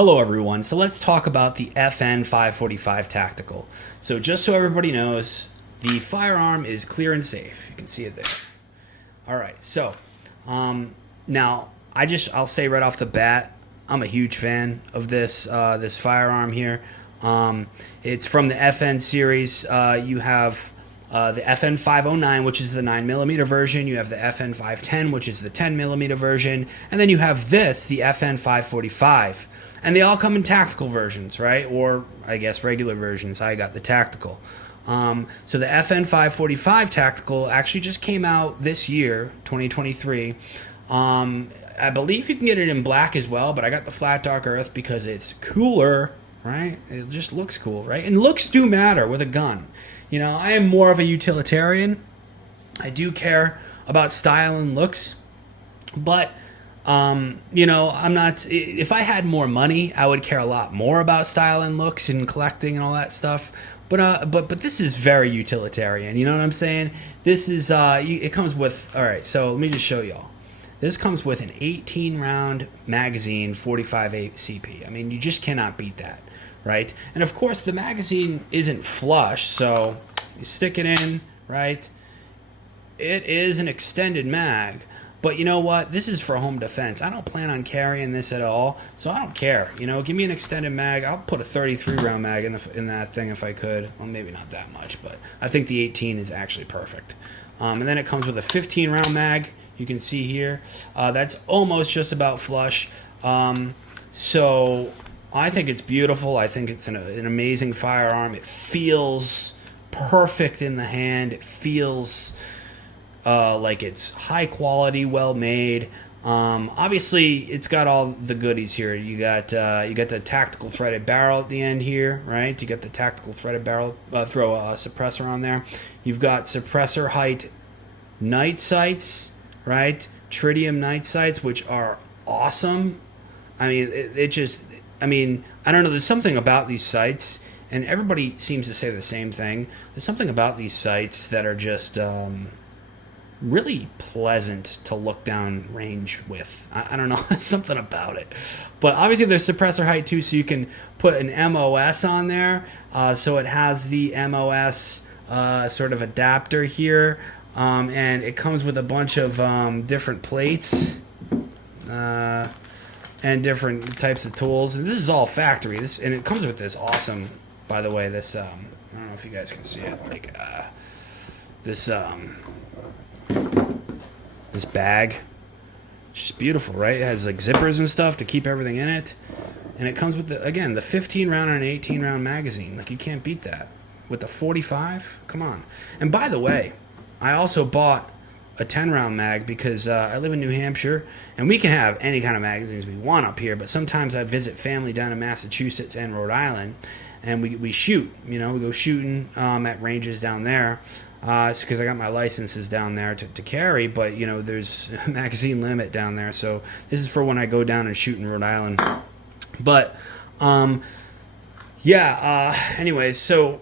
Hello everyone, so let's talk about the FN 545 Tactical. So just so everybody knows, the firearm is clear and safe. You can see it there. Alright, so now I'll say right off the bat, I'm a huge fan of this this firearm here. It's from the FN series. You have the FN 509, which is the 9mm version. You have the FN 510, which is the 10mm version. And then you have this, the FN 545. And they all come in tactical versions, right? Or, I guess, regular versions. I got the tactical. So the FN 545 Tactical actually just came out this year, 2023. I believe you can get it in black as well, but I got the flat dark earth because it's cooler, right? It just looks cool, right? And looks do matter with a gun. You know, I am more of a utilitarian. I do care about style and looks, but you know, I'm not. If I had more money, I would care a lot more about style and looks and collecting and all that stuff. But this is very utilitarian. You know what I'm saying? This is it comes with. All right, so let me just show y'all. This comes with an 18-round magazine, 45 ACP. I mean, you just cannot beat that, right? And of course, the magazine isn't flush, so you stick it in, right? It is an extended mag, but you know what? This is for home defense. I don't plan on carrying this at all, so I don't care. You know, give me an extended mag. I'll put a 33-round mag in that thing if I could. Well, maybe not that much, but I think the 18 is actually perfect. And then it comes with a 15-round mag. You can see here. That's almost just about flush. So I think it's beautiful. I think it's an amazing firearm. It feels perfect in the hand. It feels like it's high quality, well made. Obviously, it's got all the goodies here. You got the tactical threaded barrel at the end here, right? You got the tactical threaded barrel. Throw a suppressor on there. You've got suppressor height night sights, right? Tritium night sights, which are awesome. I mean, it just. I mean, I don't know. There's something about these sights, and everybody seems to say the same thing. There's something about these sights that are just really pleasant to look down range with. I don't know, something about it. But obviously there's suppressor height too, so you can put an MOS on there. So it has the MOS sort of adapter here, and it comes with a bunch of different plates and different types of tools. And this is all factory. And it comes with this awesome, by the way, this I don't know if you guys can see it, like this bag. It's just beautiful, right? It has like zippers and stuff to keep everything in it. And it comes with, the 15-round and an 18-round magazine. Like, you can't beat that. With the 45? Come on. And by the way, I also bought a 10-round mag because I live in New Hampshire, and we can have any kind of magazines we want up here, but sometimes I visit family down in Massachusetts and Rhode Island, and we shoot. You know, we go shooting at ranges down there. It's because I got my licenses down there to carry, but you know, there's a magazine limit down there, so this is for when I go down and shoot in Rhode Island. But anyways, so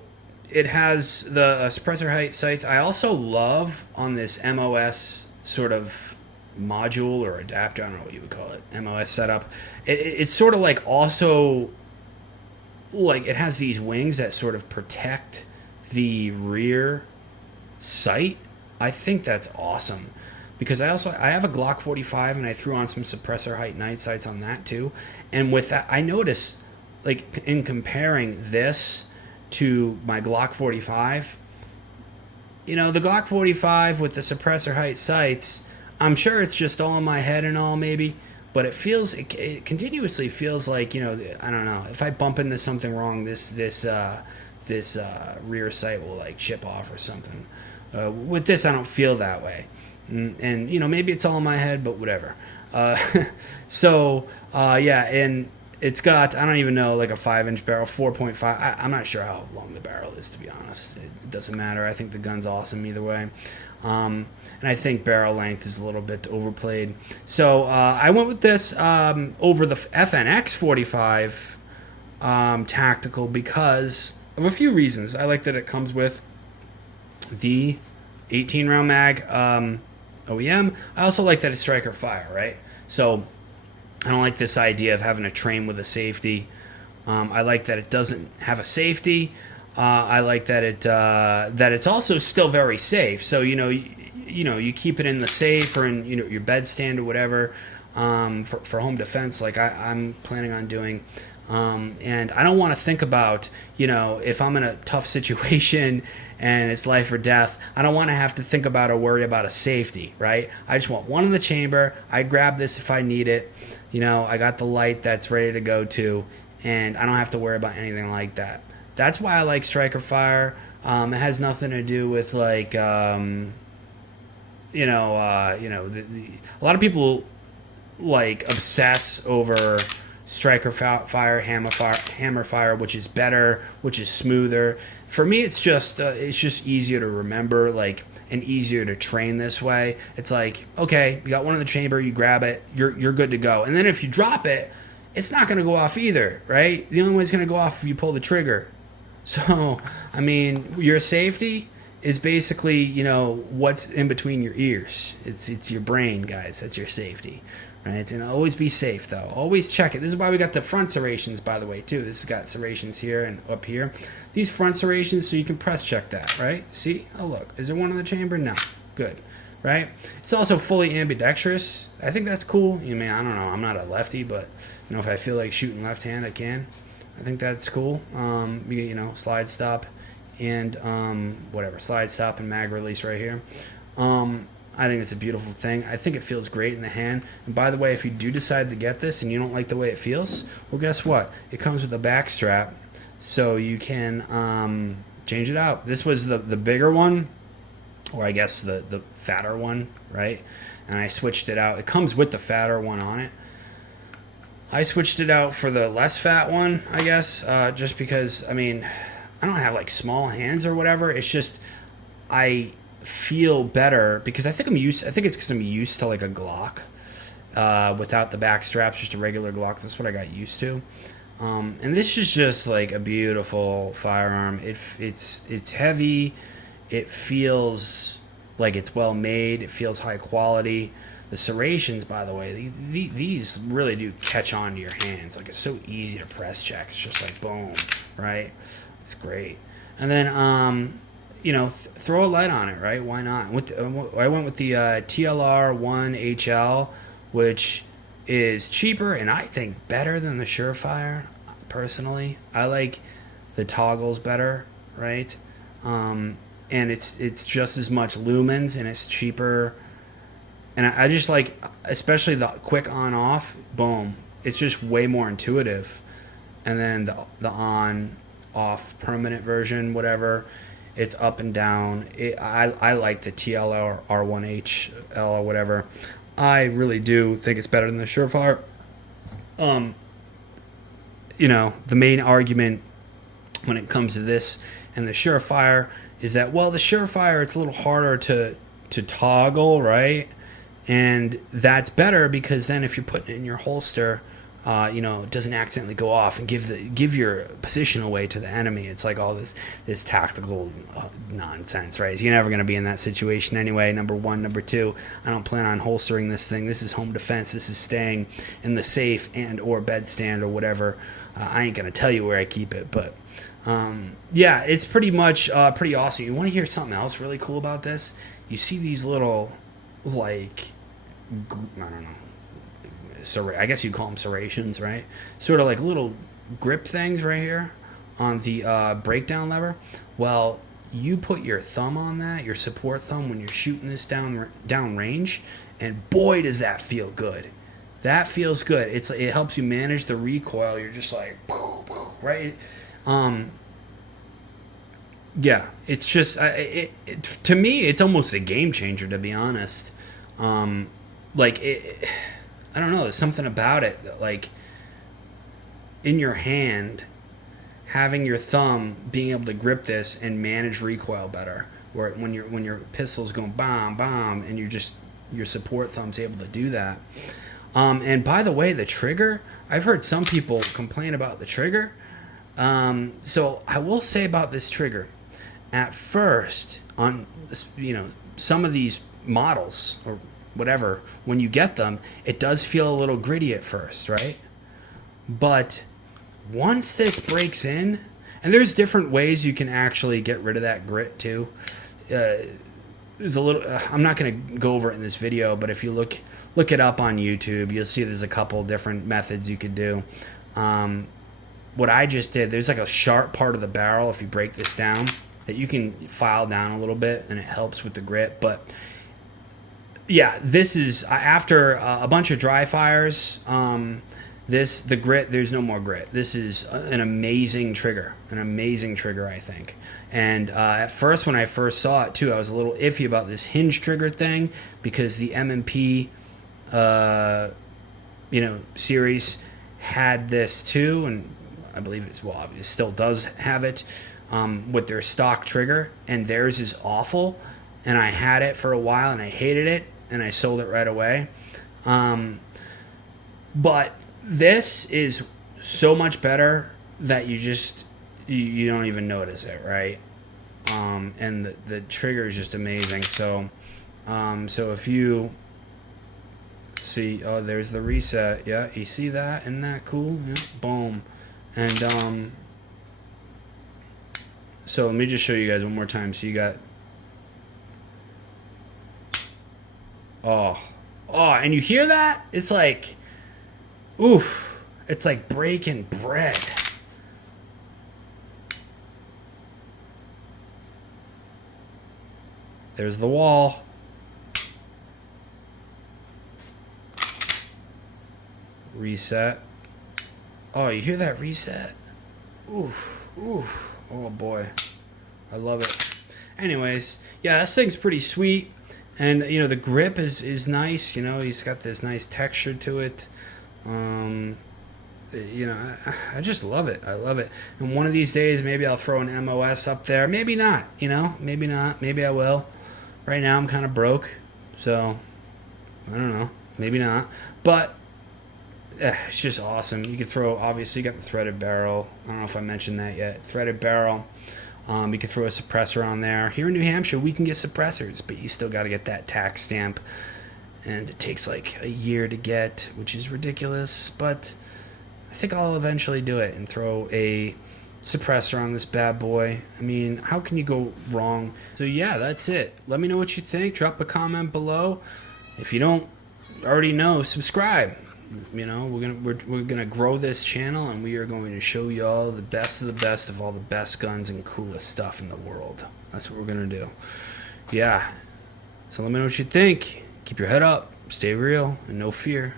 it has the suppressor height sights. I also love on this MOS sort of module or adapter, I don't know what you would call it, MOS setup. It's sort of like also like it has these wings that sort of protect the rear sight. I think that's awesome because I have a Glock 45 and I threw on some suppressor height night sights on that too. And with that, I noticed, like, in comparing this to my Glock 45, you know, the Glock 45 with the suppressor height sights, I'm sure it's just all in my head and all maybe, but it continuously feels like, you know, I don't know, if I bump into something wrong, this rear sight will like chip off or something. With this, I don't feel that way, and you know, maybe it's all in my head, but whatever. And it's got, I don't even know, like a 5-inch barrel, 4.5. I'm not sure how long the barrel is, to be honest. It doesn't matter. I think the gun's awesome either way. And I think barrel length is a little bit overplayed. So I went with this over the FNX 45 Tactical because of a few reasons. I like that it comes with the 18-round mag OEM. I also like that it's striker fire, right? So I don't like this idea of having to train with a safety. I like that it doesn't have a safety. I like that it's also still very safe. So you keep it in the safe or in your bedstand or whatever, for home defense, like I'm planning on doing. And I don't want to think about, if I'm in a tough situation and it's life or death, I don't want to have to think about or worry about a safety, right? I just want one in the chamber. I grab this if I need it. I got the light that's ready to go to, and I don't have to worry about anything like that. That's why I like striker fire. It has nothing to do with like, a lot of people like obsess over striker fire, hammer fire, which is better, which is smoother. For me, it's just easier to remember, like, and easier to train this way. It's like, okay, you got one in the chamber, you grab it, you're good to go. And then if you drop it, it's not going to go off either, right? The only way it's going to go off if you pull the trigger. So, I mean, your safety is basically, what's in between your ears. It's your brain, guys. That's your safety. Right? And always be safe, though. Always check it. This is why we got the front serrations, by the way, too. This has got serrations here and up here. These front serrations, so you can press check that, right? See? Oh, look. Is there one in the chamber? No. Good. Right? It's also fully ambidextrous. I think that's cool. I don't know. I'm not a lefty, but, if I feel like shooting left hand, I can. I think that's cool. You get, slide stop and whatever. Slide stop and mag release right here. I think it's a beautiful thing. I think it feels great in the hand. And by the way, if you do decide to get this and you don't like the way it feels, well, guess what? It comes with a back strap, so you can change it out. This was the bigger one, or I guess the fatter one, right? And I switched it out. It comes with the fatter one on it. I switched it out for the less fat one, I guess, just because, I don't have like small hands or whatever. It's just I feel better because I think it's because I'm used to like a Glock without the back straps, just a regular Glock. That's what I got used to. And this is just like a beautiful firearm. It's heavy. It feels like it's well made. It feels high quality. The serrations, by the way, these really do catch on to your hands. Like, it's so easy to press check. It's just like boom, right? It's great. And then throw a light on it, right? Why not? I went with the TLR1HL, which is cheaper and I think better than the Surefire, personally. I like the toggles better, right? And it's just as much lumens and it's cheaper. And I just like, especially the quick on-off, boom. It's just way more intuitive. And then the on-off permanent version, whatever, it's up and down. I like the TLR R1HL or whatever. I really do think it's better than the Surefire. The main argument when it comes to this and the Surefire is that, well, the Surefire, it's a little harder to toggle, right? And that's better because then if you're putting it in your holster, it doesn't accidentally go off and give your position away to the enemy. It's like all this tactical nonsense, right? You're never going to be in that situation anyway, number one. Number two, I don't plan on holstering this thing. This is home defense. This is staying in the safe and or bedstand or whatever. I ain't going to tell you where I keep it, but yeah, it's pretty much pretty awesome. You want to hear something else really cool about this? You see these little, like, I don't know, I guess you'd call them serrations, right? Sort of like little grip things right here on the breakdown lever. Well, you put your thumb on that, your support thumb, when you're shooting this down range, and boy, does that feel good. That feels good. It helps you manage the recoil. You're just like, right? Yeah, it's just to me, it's almost a game changer, to be honest. I don't know, there's something about it that, like, in your hand, having your thumb being able to grip this and manage recoil better, where when your pistol's going bomb bomb and your support thumb's able to do that. And by the way, the trigger, I've heard some people complain about the trigger. So I will say about this trigger, at first, on some of these models, or whatever, when you get them, it does feel a little gritty at first, right? But once this breaks in, and there's different ways you can actually get rid of that grit too. There's a little. I'm not going to go over it in this video, but if you look it up on YouTube, you'll see there's a couple different methods you could do. What I just did, there's like a sharp part of the barrel if you break this down that you can file down a little bit, and it helps with the grit. But yeah, this is after a bunch of dry fires. The grit, there's no more grit. This is an amazing trigger, I think. And at first, when I first saw it too, I was a little iffy about this hinge trigger thing because the M&P, series had this too, and I believe it still does have it with their stock trigger, and theirs is awful. And I had it for a while, and I hated it, and I sold it right away. But this is so much better that you don't even notice it, right? And the trigger is just amazing. So if you see, oh, there's the reset. Yeah, you see that? Isn't that cool? Yeah, boom. And so let me just show you guys one more time. So you got, and you hear that? It's like, oof, it's like breaking bread. There's the wall. Reset. Oh, you hear that reset? Oof, oof. Oh boy, I love it. Anyways, yeah, this thing's pretty sweet. And the grip is nice. He's got this nice texture to it. I just love it. I love it. And one of these days, maybe I'll throw an MOS up there. Maybe not. Maybe not. Maybe I will. Right now, I'm kind of broke, so I don't know. Maybe not. But it's just awesome. You could throw. Obviously, you got the threaded barrel. I don't know if I mentioned that yet. Threaded barrel. You could throw a suppressor on there. Here in New Hampshire, we can get suppressors, but you still got to get that tax stamp. And it takes like a year to get, which is ridiculous. But I think I'll eventually do it and throw a suppressor on this bad boy. I mean, how can you go wrong? So yeah, that's it. Let me know what you think. Drop a comment below. If you don't already know, subscribe. We're gonna grow this channel, and we are going to show y'all the best of all the best guns and coolest stuff in the world. That's what we're gonna do. Yeah. So let me know what you think. Keep your head up, stay real, and no fear.